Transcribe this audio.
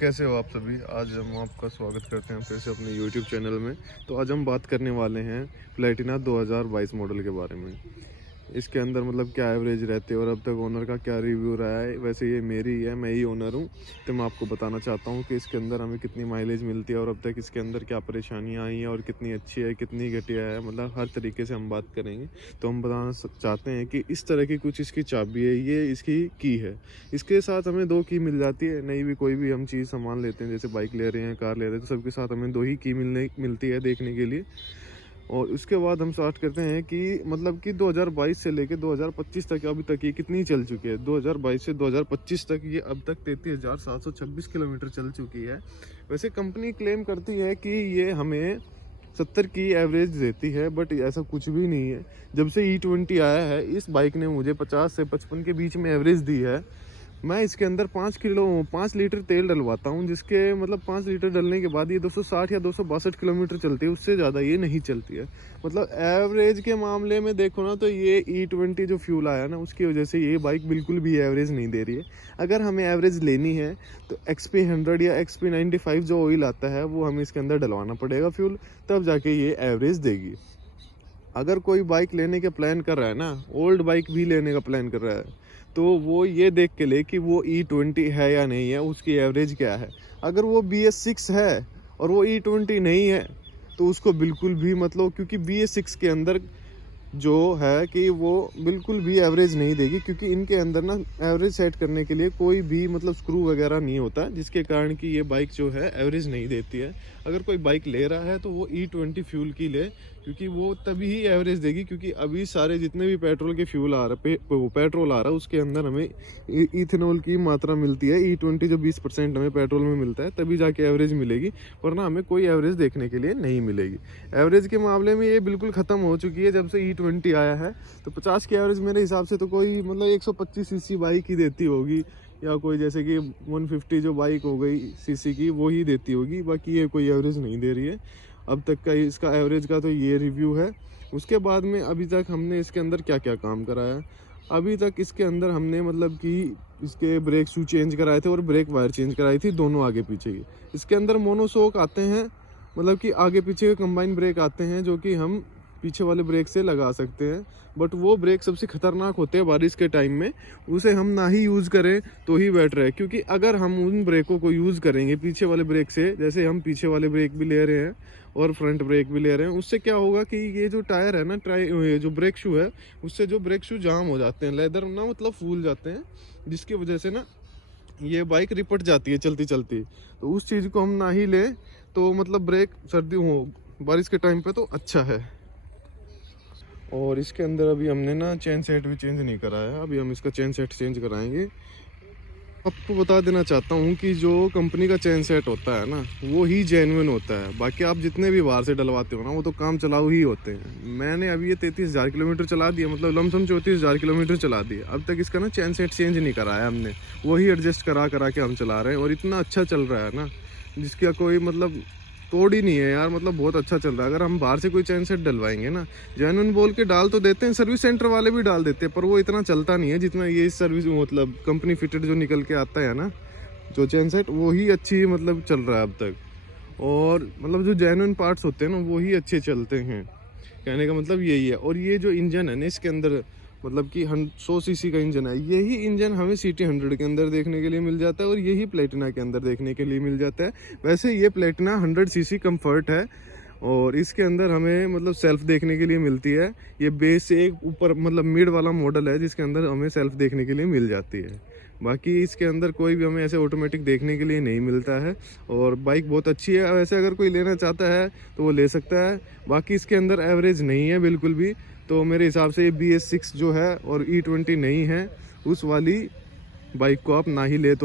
कैसे हो आप सभी। आज हम आपका स्वागत करते हैं फिर से अपने YouTube चैनल में। तो आज हम बात करने वाले हैं प्लेटिना 2022 मॉडल के बारे में। इसके अंदर मतलब क्या एवरेज रहते हैं और अब तक ओनर का क्या रिव्यू रहा है। वैसे ये मेरी है, मैं ही ओनर हूँ, तो मैं आपको बताना चाहता हूँ कि इसके अंदर हमें कितनी माइलेज मिलती है और अब तक इसके अंदर क्या परेशानियाँ आई हैं और कितनी अच्छी है कितनी घटिया है, मतलब हर तरीके से हम बात करेंगे। तो हम बताना चाहते हैं कि इस तरह की कुछ इसकी चाबी है, ये इसकी की है। इसके साथ हमें 2 की मिल जाती है। नहीं भी कोई भी हम चीज़ सामान लेते हैं, जैसे बाइक ले रहे हैं, कार ले रहे हैं, तो सबके साथ हमें 2 ही की मिलती है देखने के लिए। और उसके बाद हम स्टार्ट करते हैं कि मतलब कि 2022 से लेके 2025 तक अभी तक ये कितनी चल चुकी है। 2022 से 2025 तक ये अब तक 33,726 किलोमीटर चल चुकी है। वैसे कंपनी क्लेम करती है कि ये हमें 70 की एवरेज देती है, बट ऐसा कुछ भी नहीं है। जब से E20 आया है इस बाइक ने मुझे 50 से 55 के बीच में एवरेज दी है। मैं इसके अंदर 5 लीटर तेल डलवाता हूँ, जिसके मतलब 5 लीटर डलने के बाद ये 260 या 262 किलोमीटर चलती है, उससे ज़्यादा ये नहीं चलती है। मतलब एवरेज के मामले में देखो ना, तो ये E20 जो फ्यूल आया ना, उसकी वजह से ये बाइक बिल्कुल भी एवरेज नहीं दे रही है। अगर हमें एवरेज लेनी है तो XP100 या XP95 जो ऑयल आता है वो हमें इसके अंदर डलवाना पड़ेगा फ्यूल, तब जाके ये एवरेज देगी। अगर कोई बाइक लेने के प्लान कर रहा है ना, ओल्ड बाइक भी लेने का प्लान कर रहा है, तो वो ये देख के ले कि वो E20 है या नहीं है, उसकी एवरेज क्या है। अगर वो BS6 है और वो E20 नहीं है तो उसको बिल्कुल भी मतलब, क्योंकि BS6 के अंदर जो है कि वो बिल्कुल भी एवरेज नहीं देगी, क्योंकि इनके अंदर ना एवरेज सेट करने के लिए कोई भी मतलब स्क्रू वगैरह नहीं होता, जिसके कारण कि ये बाइक जो है एवरेज नहीं देती है। अगर कोई बाइक ले रहा है तो वो E20 फ्यूल की ले, क्योंकि वो तभी ही एवरेज देगी। क्योंकि अभी सारे जितने भी पेट्रोल के फ्यूल आ रहा है, पेट्रोल आ रहा है, उसके अंदर हमें इथेनॉल की मात्रा मिलती है। E20 जो 20% हमें पेट्रोल में मिलता है, तभी जाके एवरेज मिलेगी, वरना हमें कोई एवरेज देखने के लिए नहीं मिलेगी। एवरेज के मामले में ये बिल्कुल ख़त्म हो चुकी है जब से E20 आया है। तो 50 की एवरेज मेरे हिसाब से तो कोई मतलब 125 सीसी बाइक ही देती होगी, या कोई जैसे कि 150 जो बाइक हो गई सीसी की, वो ही देती होगी। बाकी ये कोई एवरेज नहीं दे रही है अब तक का। इसका एवरेज का तो ये रिव्यू है। उसके बाद में अभी तक हमने इसके अंदर क्या क्या काम कराया। अभी तक इसके अंदर हमने मतलब कि इसके ब्रेक शू चेंज कराए थे और ब्रेक वायर चेंज कराई थी, दोनों आगे पीछे की। इसके अंदर मोनोशॉक आते हैं, मतलब कि आगे पीछे के कंबाइन ब्रेक आते हैं, जो कि हम पीछे वाले ब्रेक से लगा सकते हैं। बट वो ब्रेक सबसे खतरनाक होते हैं बारिश के टाइम में, उसे हम ना ही यूज़ करें तो ही बेटर है। क्योंकि अगर हम उन ब्रेकों को यूज़ करेंगे पीछे वाले ब्रेक से, जैसे हम पीछे वाले ब्रेक भी ले रहे हैं और फ्रंट ब्रेक भी ले रहे हैं, उससे क्या होगा कि ये जो टायर है ना, जो ब्रेक शू है, उससे जो ब्रेक शू जाम हो जाते हैं, लेदर ना मतलब फूल जाते हैं, जिसकी वजह से ना ये बाइक रिपट जाती है चलती चलती। तो उस चीज़ को हम ना ही लें तो मतलब ब्रेक सर्दी हो बारिश के टाइम पे तो अच्छा है। और इसके अंदर अभी हमने ना चेन सेट भी चेंज नहीं कराया, अभी हम इसका चेन सेट चेंज कराएंगे। आपको बता देना चाहता हूँ कि जो कंपनी का चेन सेट होता है ना, वो ही जेन्युइन होता है। बाकी आप जितने भी बाहर से डलवाते हो ना, वो तो काम चलाऊ ही होते हैं। मैंने अभी ये 33,000 किलोमीटर चला दिया, मतलब लमसम 34,000 किलोमीटर चला दिया। अब तक इसका ना चेन सेट चेंज नहीं कराया हमने, वही एडजस्ट करा करा के हम चला रहे हैं। और इतना अच्छा चल रहा है ना, जिसका कोई मतलब तोड़ ही नहीं है यार। मतलब बहुत अच्छा चल रहा है। अगर हम बाहर से कोई चैन सेट डलवाएंगे ना, जेन्युइन बोल के डाल तो देते हैं, सर्विस सेंटर वाले भी डाल देते हैं, पर वो इतना चलता नहीं है जितना ये सर्विस मतलब कंपनी फिटेड जो निकल के आता है ना जो चैन सेट, वो ही अच्छी मतलब चल रहा है अब तक। और मतलब जो जेन्युइन पार्ट्स होते हैं ना, वो ही अच्छे चलते हैं, कहने का मतलब यही है। और ये जो इंजन है ना इसके अंदर, मतलब कि 100 सीसी का इंजन है, यही इंजन हमें CT100 के अंदर देखने के लिए मिल जाता है और यही प्लेटिना के अंदर देखने के लिए मिल जाता है। वैसे ये प्लेटिना 100 सीसी कंफर्ट है और इसके अंदर हमें मतलब सेल्फ देखने के लिए मिलती है। ये बेस से एक ऊपर मतलब मिड वाला मॉडल है, जिसके अंदर हमें सेल्फ देखने के लिए मिल जाती है। बाकी इसके अंदर कोई भी हमें ऐसे ऑटोमेटिक देखने के लिए नहीं मिलता है। और बाइक बहुत अच्छी है, वैसे अगर कोई लेना चाहता है तो वो ले सकता है। बाकी इसके अंदर एवरेज नहीं है बिल्कुल भी, तो मेरे हिसाब से ये BS6 जो है और E20 नहीं है, उस वाली बाइक को आप ना ही ले तो